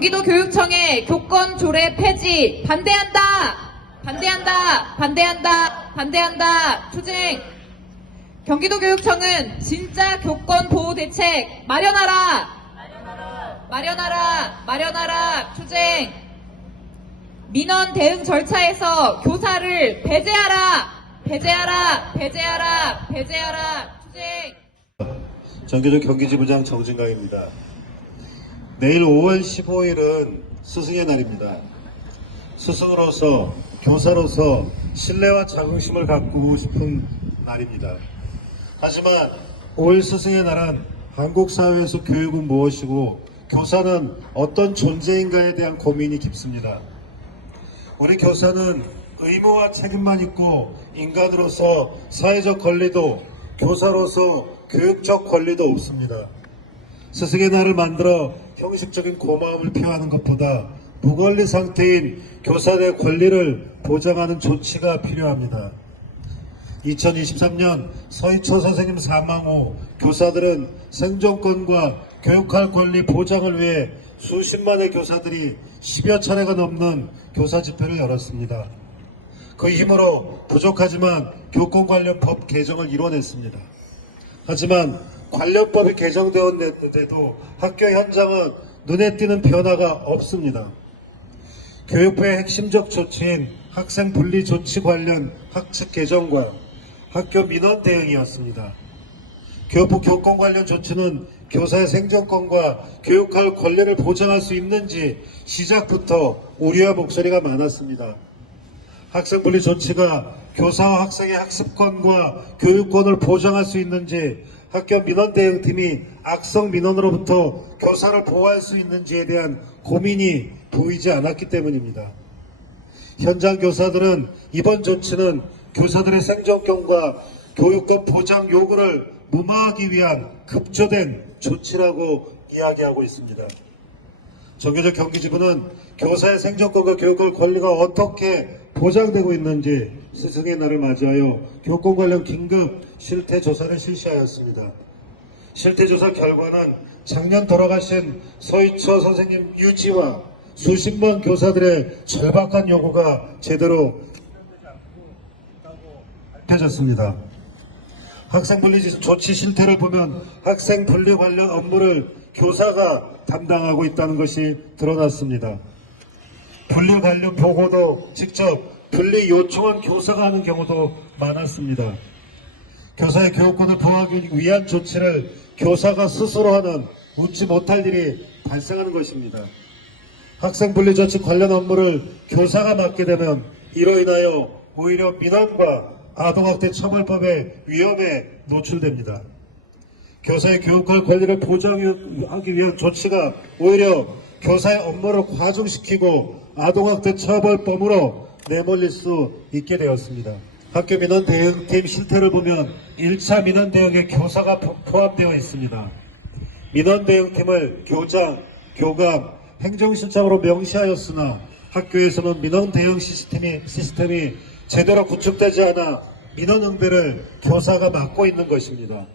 경기도 교육청의 교권 조례 폐지 반대한다. 반대한다. 반대한다. 반대한다. 투쟁. 경기도 교육청은 진짜 교권 보호 대책 마련하라. 마련하라. 마련하라. 투쟁. 민원 대응 절차에서 교사를 배제하라. 배제하라. 배제하라. 배제하라. 투쟁. 전교조 경기지부장 정진강입니다. 내일 5월 15일은 스승의 날입니다. 스승으로서, 교사로서 신뢰와 자긍심을 갖고 싶은 날입니다. 하지만 5월 스승의 날은 한국 사회에서 교육은 무엇이고 교사는 어떤 존재인가에 대한 고민이 깊습니다. 우리 교사는 의무와 책임만 있고 인간으로서 사회적 권리도, 교사로서 교육적 권리도 없습니다. 스승의 날을 만들어 형식적인 고마움을 표하는 것보다 무권리 상태인 교사들의 권리를 보장하는 조치가 필요합니다. 2023년 서희초 선생님 사망 후 교사들은 생존권과 교육할 권리 보장을 위해 수십만의 교사들이 10여 차례가 넘는 교사 집회를 열었습니다. 그 힘으로 부족하지만 교권 관련 법 개정을 이뤄냈습니다. 하지만 관련법이 개정되었는데도 학교 현장은 눈에 띄는 변화가 없습니다. 교육부의 핵심적 조치인 학생 분리 조치 관련 학칙 개정과 학교 민원 대응이었습니다. 교육부 교권 관련 조치는 교사의 생존권과 교육할 권리를 보장할 수 있는지 시작부터 우려의 목소리가 많았습니다. 학생 분리 조치가 교사와 학생의 학습권과 교육권을 보장할 수 있는지, 학교 민원 대응팀이 악성 민원으로부터 교사를 보호할 수 있는지에 대한 고민이 보이지 않았기 때문입니다. 현장 교사들은 이번 조치는 교사들의 생존권과 교육권 보장 요구를 무마하기 위한 급조된 조치라고 이야기하고 있습니다. 전교조 경기지부는 교사의 생존권과 교육권 권리가 어떻게 보장되고 있는지 스승의 날을 맞이하여 교권 관련 긴급 실태조사를 실시하였습니다. 실태조사 결과는 작년 돌아가신 서희초 선생님 유지와 수십만 교사들의 절박한 요구가 제대로 밝혀졌습니다. 학생 분리 조치 실태를 보면 학생 분리 관련 업무를 교사가 담당하고 있다는 것이 드러났습니다. 분리 관련 보고도 직접 분리 요청한 교사가 하는 경우도 많았습니다. 교사의 교육권을 보호하기 위한 조치를 교사가 스스로 하는 웃지 못할 일이 발생하는 것입니다. 학생 분리 조치 관련 업무를 교사가 맡게 되면 이로 인하여 오히려 민원과 아동학대 처벌법의 위험에 노출됩니다. 교사의 교육권 권리를 보장하기 위한 조치가 오히려 교사의 업무를 과중시키고 아동학대 처벌법으로 내몰릴 수 있게 되었습니다. 학교 민원 대응팀 실태를 보면 1차 민원 대응에 교사가 포함되어 있습니다. 민원 대응팀을 교장, 교감, 행정실장으로 명시하였으나 학교에서는 민원 대응 시스템이 제대로 구축되지 않아 민원 응대를 교사가 맡고 있는 것입니다.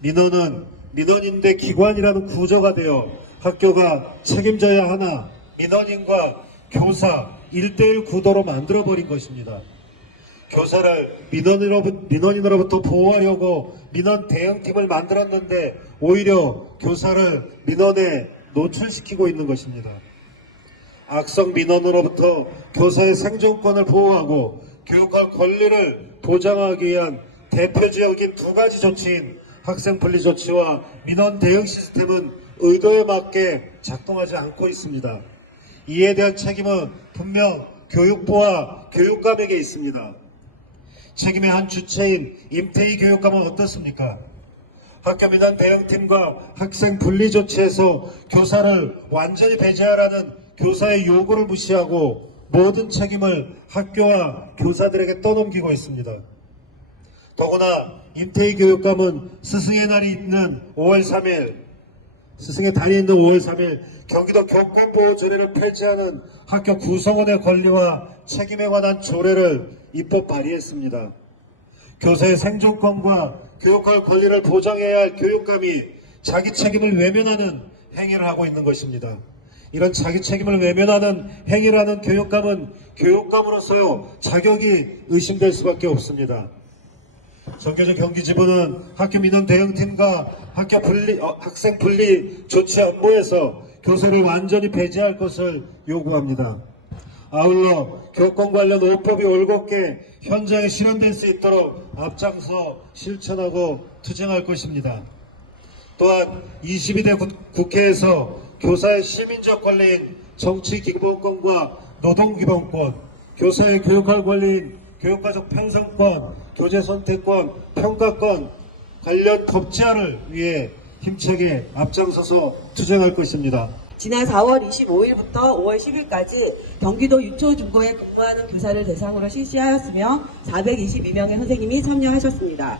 민원은 민원인대 기관이라는 구조가 되어 학교가 책임져야 하나 민원인과 교사 1:1 구도로 만들어버린 것입니다. 교사를 민원인으로부터 보호하려고 민원 대응팀을 만들었는데 오히려 교사를 민원에 노출시키고 있는 것입니다. 악성 민원으로부터 교사의 생존권을 보호하고 교육할 권리를 보장하기 위한 대표적인 두 가지 조치인 학생 분리 조치와 민원 대응 시스템은 의도에 맞게 작동하지 않고 있습니다. 이에 대한 책임은 분명 교육부와 교육감에게 있습니다. 책임의 한 주체인 임태희 교육감은 어떻습니까? 학교 민원 대응팀과 학생 분리 조치에서 교사를 완전히 배제하라는 교사의 요구를 무시하고 모든 책임을 학교와 교사들에게 떠넘기고 있습니다. 더구나 임태희 교육감은 스승의 달이 있는 5월 3일 경기도 교권보호 조례를 폐지하는 학교 구성원의 권리와 책임에 관한 조례를 입법 발의했습니다. 교사의 생존권과 교육할 권리를 보장해야 할 교육감이 자기 책임을 외면하는 행위를 하고 있는 것입니다. 이런 자기 책임을 외면하는 행위라는 교육감은 교육감으로서요 자격이 의심될 수밖에 없습니다. 정교조 경기지부는 학교 민원 대응팀과 학생 분리 조치 안보에서 교사를 완전히 배제할 것을 요구합니다. 아울러 교권 관련 5법이 올곧게 현장에 실현될 수 있도록 앞장서 실천하고 투쟁할 것입니다. 또한 22대 국회에서 교사의 시민적 권리인 정치기본권과 노동기본권, 교사의 교육할 권리인 교육가족 편성권, 교재선택권, 평가권 관련 법제화를 위해 힘차게 앞장서서 투쟁할 것입니다. 지난 4월 25일부터 5월 10일까지 경기도 유초중고에 근무하는 교사를 대상으로 실시하였으며 422명의 선생님이 참여하셨습니다.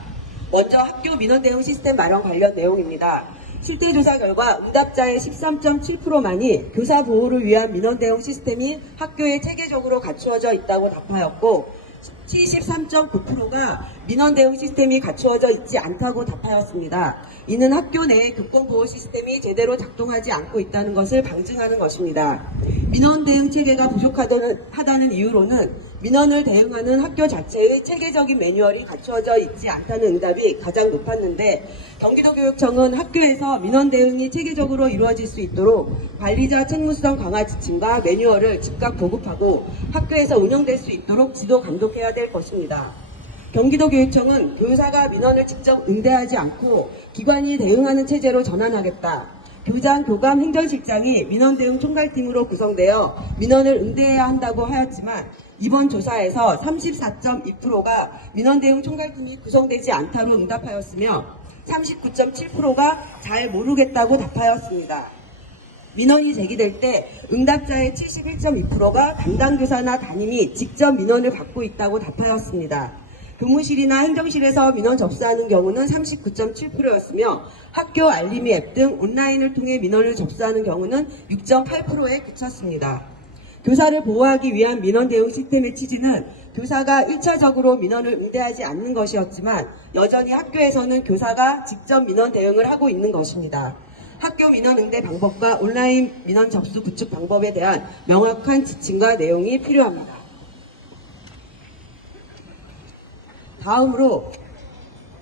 먼저 학교 민원 대응 시스템 마련 관련 내용입니다. 실태조사 결과 응답자의 13.7%만이 교사 보호를 위한 민원 대응 시스템이 학교에 체계적으로 갖추어져 있다고 답하였고 73.9%가 민원 대응 시스템이 갖추어져 있지 않다고 답하였습니다. 이는 학교 내 교권 보호 시스템이 제대로 작동하지 않고 있다는 것을 방증하는 것입니다. 민원 대응 체계가 부족하다는 이유로는 민원을 대응하는 학교 자체의 체계적인 매뉴얼이 갖추어져 있지 않다는 응답이 가장 높았는데, 경기도교육청은 학교에서 민원 대응이 체계적으로 이루어질 수 있도록 관리자 책무성 강화 지침과 매뉴얼을 즉각 보급하고 학교에서 운영될 수 있도록 지도 감독해야 될 것입니다. 경기도교육청은 교사가 민원을 직접 응대하지 않고 기관이 대응하는 체제로 전환하겠다. 교장, 교감, 행정실장이 민원 대응 총괄팀으로 구성되어 민원을 응대해야 한다고 하였지만 이번 조사에서 34.2%가 민원 대응 총괄팀이 구성되지 않다로 응답하였으며 39.7%가 잘 모르겠다고 답하였습니다. 민원이 제기될 때 응답자의 71.2%가 담당 교사나 담임이 직접 민원을 받고 있다고 답하였습니다. 교무실이나 행정실에서 민원 접수하는 경우는 39.7%였으며 학교 알림이 앱 등 온라인을 통해 민원을 접수하는 경우는 6.8%에 그쳤습니다. 교사를 보호하기 위한 민원 대응 시스템의 취지는 교사가 1차적으로 민원을 응대하지 않는 것이었지만 여전히 학교에서는 교사가 직접 민원 대응을 하고 있는 것입니다. 학교 민원 응대 방법과 온라인 민원 접수 구축 방법에 대한 명확한 지침과 내용이 필요합니다. 다음으로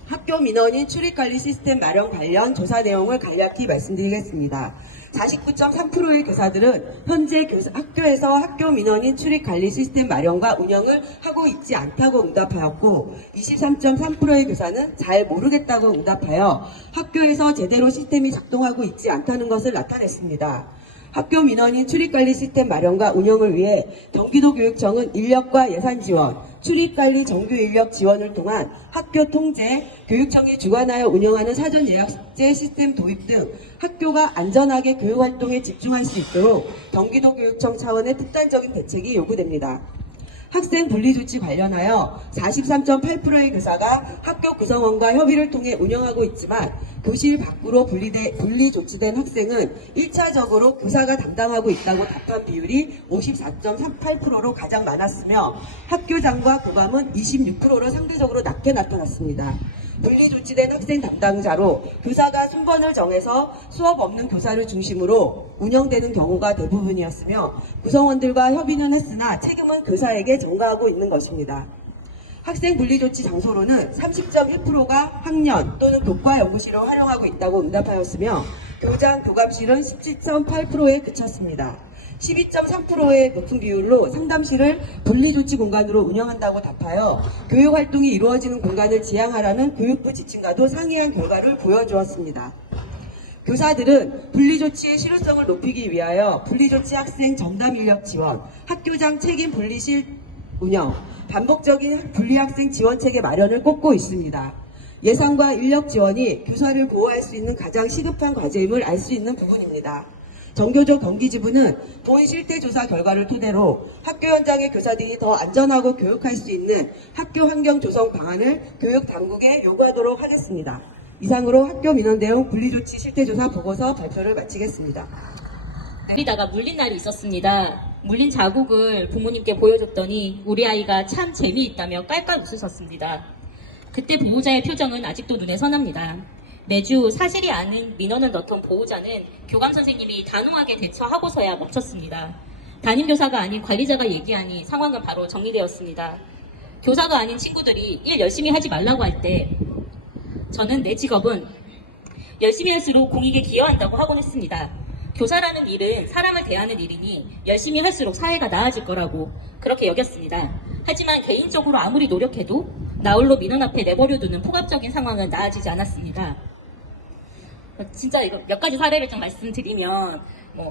학교 민원인 출입관리 시스템 마련 관련 조사 내용을 간략히 말씀드리겠습니다. 49.3%의 교사들은 현재 학교에서 학교 민원인 출입관리 시스템 마련과 운영을 하고 있지 않다고 응답하였고 23.3%의 교사는 잘 모르겠다고 응답하여 학교에서 제대로 시스템이 작동하고 있지 않다는 것을 나타냈습니다. 학교 민원인 출입관리 시스템 마련과 운영을 위해 경기도교육청은 인력과 예산 지원, 출입관리 정규 인력 지원을 통한 학교 통제, 교육청이 주관하여 운영하는 사전 예약제 시스템 도입 등 학교가 안전하게 교육활동에 집중할 수 있도록 경기도교육청 차원의 특단적인 대책이 요구됩니다. 학생 분리조치 관련하여 43.8%의 교사가 학교 구성원과 협의를 통해 운영하고 있지만 교실 밖으로 분리조치된 학생은 1차적으로 교사가 담당하고 있다고 답한 비율이 54.38%로 가장 많았으며 학교장과 교감은 26%로 상대적으로 낮게 나타났습니다. 분리조치된 학생 담당자로 교사가 순번을 정해서 수업 없는 교사를 중심으로 운영되는 경우가 대부분이었으며 구성원들과 협의는 했으나 책임은 교사에게 전가하고 있는 것입니다. 학생 분리조치 장소로는 30.1%가 학년 또는 교과연구실을 활용하고 있다고 응답하였으며 교장, 교감실은 17.8%에 그쳤습니다. 12.3%의 높은 비율로 상담실을 분리조치 공간으로 운영한다고 답하여 교육활동이 이루어지는 공간을 지향하라는 교육부 지침과도 상이한 결과를 보여주었습니다. 교사들은 분리조치의 실효성을 높이기 위하여 분리조치 학생 전담 인력 지원, 학교장 책임 분리실 운영, 반복적인 분리학생 지원체계 마련을 꼽고 있습니다. 예산과 인력 지원이 교사를 보호할 수 있는 가장 시급한 과제임을 알 수 있는 부분입니다. 정교조 경기지부는 본 실태조사 결과를 토대로 학교 현장의 교사들이 더 안전하고 교육할 수 있는 학교 환경 조성 방안을 교육당국에 요구하도록 하겠습니다. 이상으로 학교 민원 대응 분리조치 실태조사 보고서 발표를 마치겠습니다. 물리다가 물린 날이 있었습니다. 물린 자국을 부모님께 보여줬더니 우리 아이가 참 재미있다며 깔깔 웃으셨습니다. 그때 보호자의 표정은 아직도 눈에 선합니다. 매주 사실이 아닌 민원을 넣던 보호자는 교감 선생님이 단호하게 대처하고서야 멈췄습니다. 담임교사가 아닌 관리자가 얘기하니 상황은 바로 정리되었습니다. 교사가 아닌 친구들이 일 열심히 하지 말라고 할 때 저는 내 직업은 열심히 할수록 공익에 기여한다고 하곤 했습니다. 교사라는 일은 사람을 대하는 일이니 열심히 할수록 사회가 나아질 거라고 그렇게 여겼습니다. 하지만 개인적으로 아무리 노력해도 나홀로 민원 앞에 내버려두는 폭압적인 상황은 나아지지 않았습니다. 진짜 이거 몇 가지 사례를 좀 말씀드리면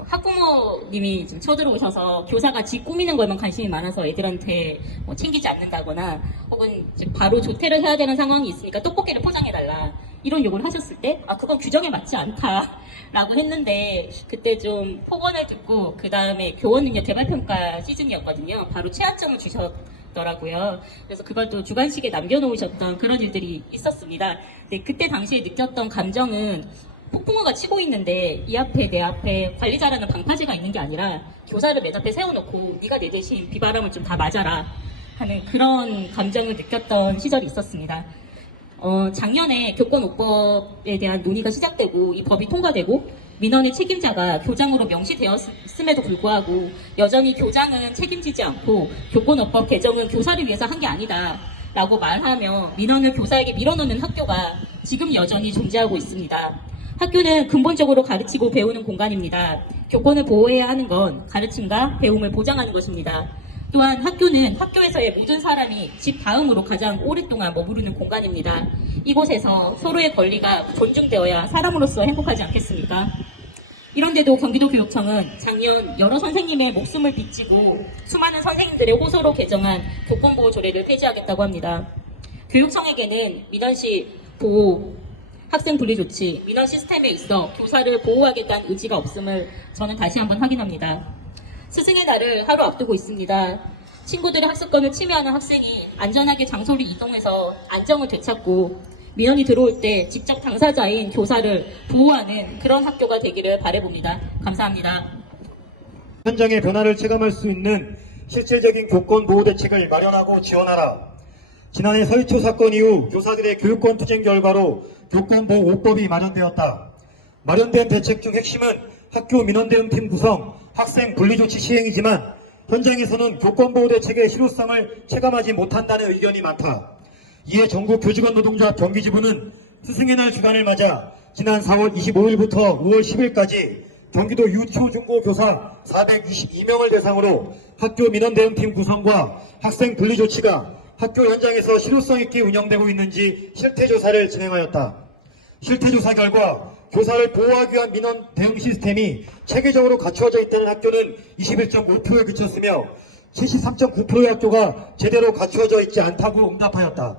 학부모님이 좀 쳐들어오셔서 교사가 지 꾸미는 것만 관심이 많아서 애들한테 챙기지 않는다거나 혹은 이제 바로 조퇴를 해야 되는 상황이 있으니까 떡볶이를 포장해달라 이런 요구를 하셨을 때 그건 규정에 맞지 않다라고 했는데 그때 좀 폭언을 듣고 그 다음에 교원능력 개발평가 시즌이었거든요. 바로 최하점을 주셨더라고요. 그래서 그걸 또 주관식에 남겨놓으셨던 그런 일들이 있었습니다. 근데 그때 당시에 느꼈던 감정은 폭풍우가 치고 있는데 이 앞에 내 앞에 관리자라는 방파제가 있는 게 아니라 교사를 맨 앞에 세워놓고 네가 내 대신 비바람을 좀 다 맞아라 하는 그런 감정을 느꼈던 시절이 있었습니다. 작년에 교권 5법에 대한 논의가 시작되고 이 법이 통과되고 민원의 책임자가 교장으로 명시되었음에도 불구하고 여전히 교장은 책임지지 않고 교권 5법 개정은 교사를 위해서 한 게 아니다 라고 말하며 민원을 교사에게 밀어넣는 학교가 지금 여전히 존재하고 있습니다. 학교는 근본적으로 가르치고 배우는 공간입니다. 교권을 보호해야 하는 건 가르침과 배움을 보장하는 것입니다. 또한 학교는 학교에서의 모든 사람이 집 다음으로 가장 오랫동안 머무르는 공간입니다. 이곳에서 서로의 권리가 존중되어야 사람으로서 행복하지 않겠습니까? 이런데도 경기도교육청은 작년 여러 선생님의 목숨을 빚지고 수많은 선생님들의 호소로 개정한 교권보호조례를 폐지하겠다고 합니다. 교육청에게는 민원 시 보호, 학생 분리 조치, 민원 시스템에 있어 교사를 보호하겠다는 의지가 없음을 저는 다시 한번 확인합니다. 스승의 날을 하루 앞두고 있습니다. 친구들의 학습권을 침해하는 학생이 안전하게 장소를 이동해서 안정을 되찾고 민원이 들어올 때 직접 당사자인 교사를 보호하는 그런 학교가 되기를 바라봅니다. 감사합니다. 현장의 변화를 체감할 수 있는 실질적인 교권 보호 대책을 마련하고 지원하라. 지난해 서희초 사건 이후 교사들의 교육권 투쟁 결과로 교권보호 5법이 마련되었다. 마련된 대책 중 핵심은 학교 민원대응팀 구성, 학생 분리조치 시행이지만 현장에서는 교권보호 대책의 실효성을 체감하지 못한다는 의견이 많다. 이에 전국교직원 노동조합 경기지부는 스승의 날 주간을 맞아 지난 4월 25일부터 5월 10일까지 경기도 유초, 중고 교사 422명을 대상으로 학교 민원대응팀 구성과 학생 분리조치가 학교 현장에서 실효성 있게 운영되고 있는지 실태조사를 진행하였다. 실태조사 결과 교사를 보호하기 위한 민원 대응 시스템이 체계적으로 갖추어져 있다는 학교는 21.5%에 그쳤으며 73.9%의 학교가 제대로 갖추어져 있지 않다고 응답하였다.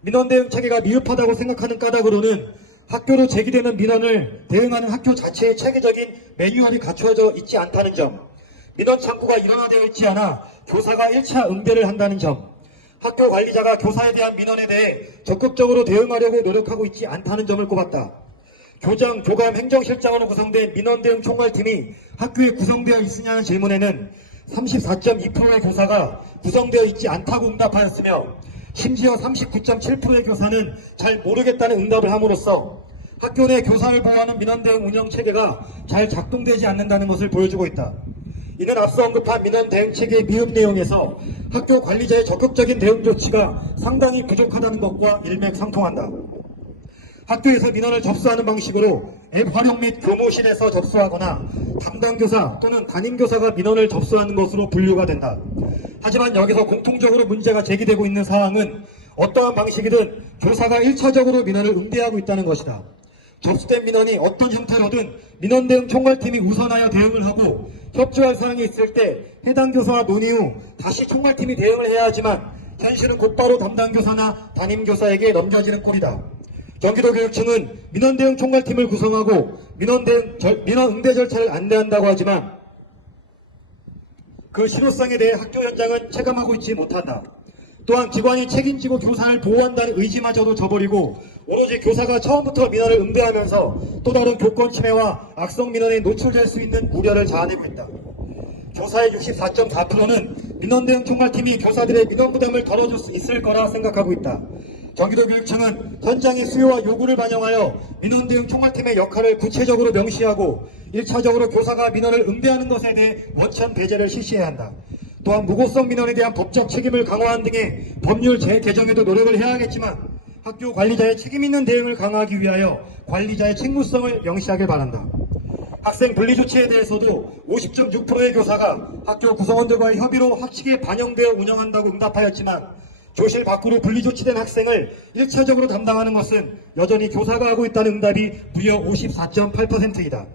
민원 대응 체계가 미흡하다고 생각하는 까닭으로는 학교로 제기되는 민원을 대응하는 학교 자체의 체계적인 매뉴얼이 갖추어져 있지 않다는 점, 민원 창구가 일원화되어 있지 않아 교사가 1차 응대를 한다는 점, 학교 관리자가 교사에 대한 민원에 대해 적극적으로 대응하려고 노력하고 있지 않다는 점을 꼽았다. 교장, 교감, 행정실장으로 구성된 민원대응 총괄팀이 학교에 구성되어 있으냐는 질문에는 34.2%의 교사가 구성되어 있지 않다고 응답하였으며 심지어 39.7%의 교사는 잘 모르겠다는 응답을 함으로써 학교 내 교사를 보호하는 민원대응 운영 체계가 잘 작동되지 않는다는 것을 보여주고 있다. 이는 앞서 언급한 민원 대응 체계의 미흡 내용에서 학교 관리자의 적극적인 대응 조치가 상당히 부족하다는 것과 일맥상통한다. 학교에서 민원을 접수하는 방식으로 앱 활용 및 교무실에서 접수하거나 담당 교사 또는 담임 교사가 민원을 접수하는 것으로 분류가 된다. 하지만 여기서 공통적으로 문제가 제기되고 있는 사항은 어떠한 방식이든 교사가 1차적으로 민원을 응대하고 있다는 것이다. 접수된 민원이 어떤 형태로든 민원 대응 총괄팀이 우선하여 대응을 하고 협조할 사항이 있을 때 해당 교사와 논의 후 다시 총괄팀이 대응을 해야 하지만 현실은 곧바로 담당 교사나 담임 교사에게 넘겨지는 꼴이다. 경기도교육청은 민원 대응 총괄팀을 구성하고 민원 응대 절차를 안내한다고 하지만 그 실효성에 대해 학교 현장은 체감하고 있지 못한다. 또한 기관이 책임지고 교사를 보호한다는 의지마저도 저버리고 오로지 교사가 처음부터 민원을 응대하면서 또 다른 교권 침해와 악성 민원에 노출될 수 있는 우려를 자아내고 있다. 교사의 64.4%는 민원 대응 총괄팀이 교사들의 민원 부담을 덜어줄 수 있을 거라 생각하고 있다. 경기도교육청은 현장의 수요와 요구를 반영하여 민원 대응 총괄팀의 역할을 구체적으로 명시하고 1차적으로 교사가 민원을 응대하는 것에 대해 원천 배제를 실시해야 한다. 또한 무고성 민원에 대한 법적 책임을 강화하는 등의 법률 재개정에도 노력을 해야 하겠지만 학교 관리자의 책임 있는 대응을 강화하기 위하여 관리자의 책무성을 명시하길 바란다. 학생 분리 조치에 대해서도 50.6%의 교사가 학교 구성원들과의 협의로 학칙에 반영되어 운영한다고 응답하였지만 교실 밖으로 분리 조치된 학생을 1차적으로 담당하는 것은 여전히 교사가 하고 있다는 응답이 무려 54.8%이다.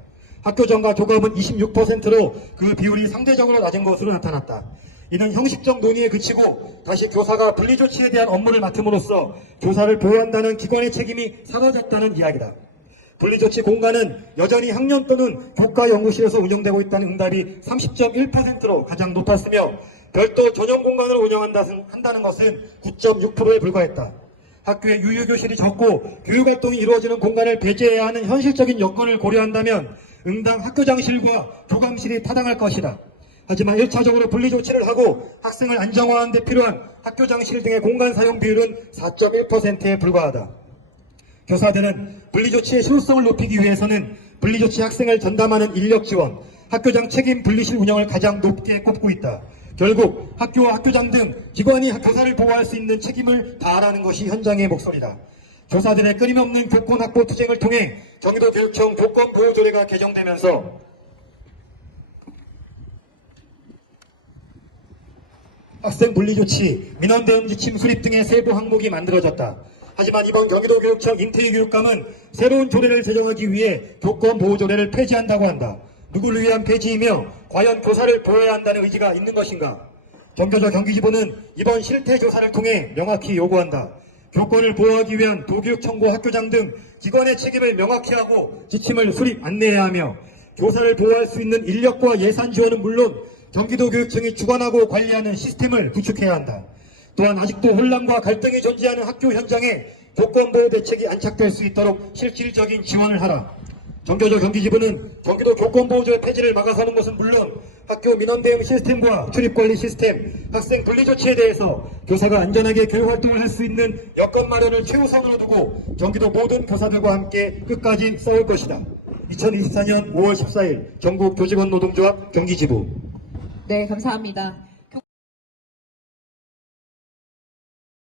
학교정과 교감은 26%로 그 비율이 상대적으로 낮은 것으로 나타났다. 이는 형식적 논의에 그치고 다시 교사가 분리 조치에 대한 업무를 맡음으로써 교사를 보호한다는 기관의 책임이 사라졌다는 이야기다. 분리조치 공간은 여전히 학년 또는 교과연구실에서 운영되고 있다는 응답이 30.1%로 가장 높았으며 별도 전용 공간을 운영한다는 것은 9.6%에 불과했다. 학교에 유휴교실이 적고 교육활동이 이루어지는 공간을 배제해야 하는 현실적인 여건을 고려한다면 응당 학교장실과 교감실이 타당할 것이다. 하지만 1차적으로 분리조치를 하고 학생을 안정화하는 데 필요한 학교장실 등의 공간 사용 비율은 4.1%에 불과하다. 교사들은 분리조치의 실효성을 높이기 위해서는 분리조치 학생을 전담하는 인력 지원, 학교장 책임 분리실 운영을 가장 높게 꼽고 있다. 결국 학교와 학교장 등 기관이 교사를 보호할 수 있는 책임을 다하라는 것이 현장의 목소리다. 교사들의 끊임없는 교권 확보 투쟁을 통해 경기도교육청 교권보호조례가 개정되면서 학생 분리조치, 민원대응 지침 수립 등의 세부 항목이 만들어졌다. 하지만 이번 경기도교육청 임태희 교육감은 새로운 조례를 제정하기 위해 교권보호조례를 폐지한다고 한다. 누구를 위한 폐지이며 과연 교사를 보호해야 한다는 의지가 있는 것인가? 경교조 경기지부는 이번 실태조사를 통해 명확히 요구한다. 교권을 보호하기 위한 도교육청과 학교장 등 기관의 책임을 명확히 하고 지침을 수립 안내해야 하며 교사를 보호할 수 있는 인력과 예산 지원은 물론 경기도교육청이 주관하고 관리하는 시스템을 구축해야 한다. 또한 아직도 혼란과 갈등이 존재하는 학교 현장에 교권보호 대책이 안착될 수 있도록 실질적인 지원을 하라. 경교조 경기지부는 경기도 교권보호조례 폐지를 막아서는 것은 물론 학교 민원대응 시스템과 출입관리 시스템, 학생 분리조치에 대해서 교사가 안전하게 교육활동을 할 수 있는 여건 마련을 최우선으로 두고 경기도 모든 교사들과 함께 끝까지 싸울 것이다. 2024년 5월 14일 전국교직원노동조합 경기지부. 네, 감사합니다.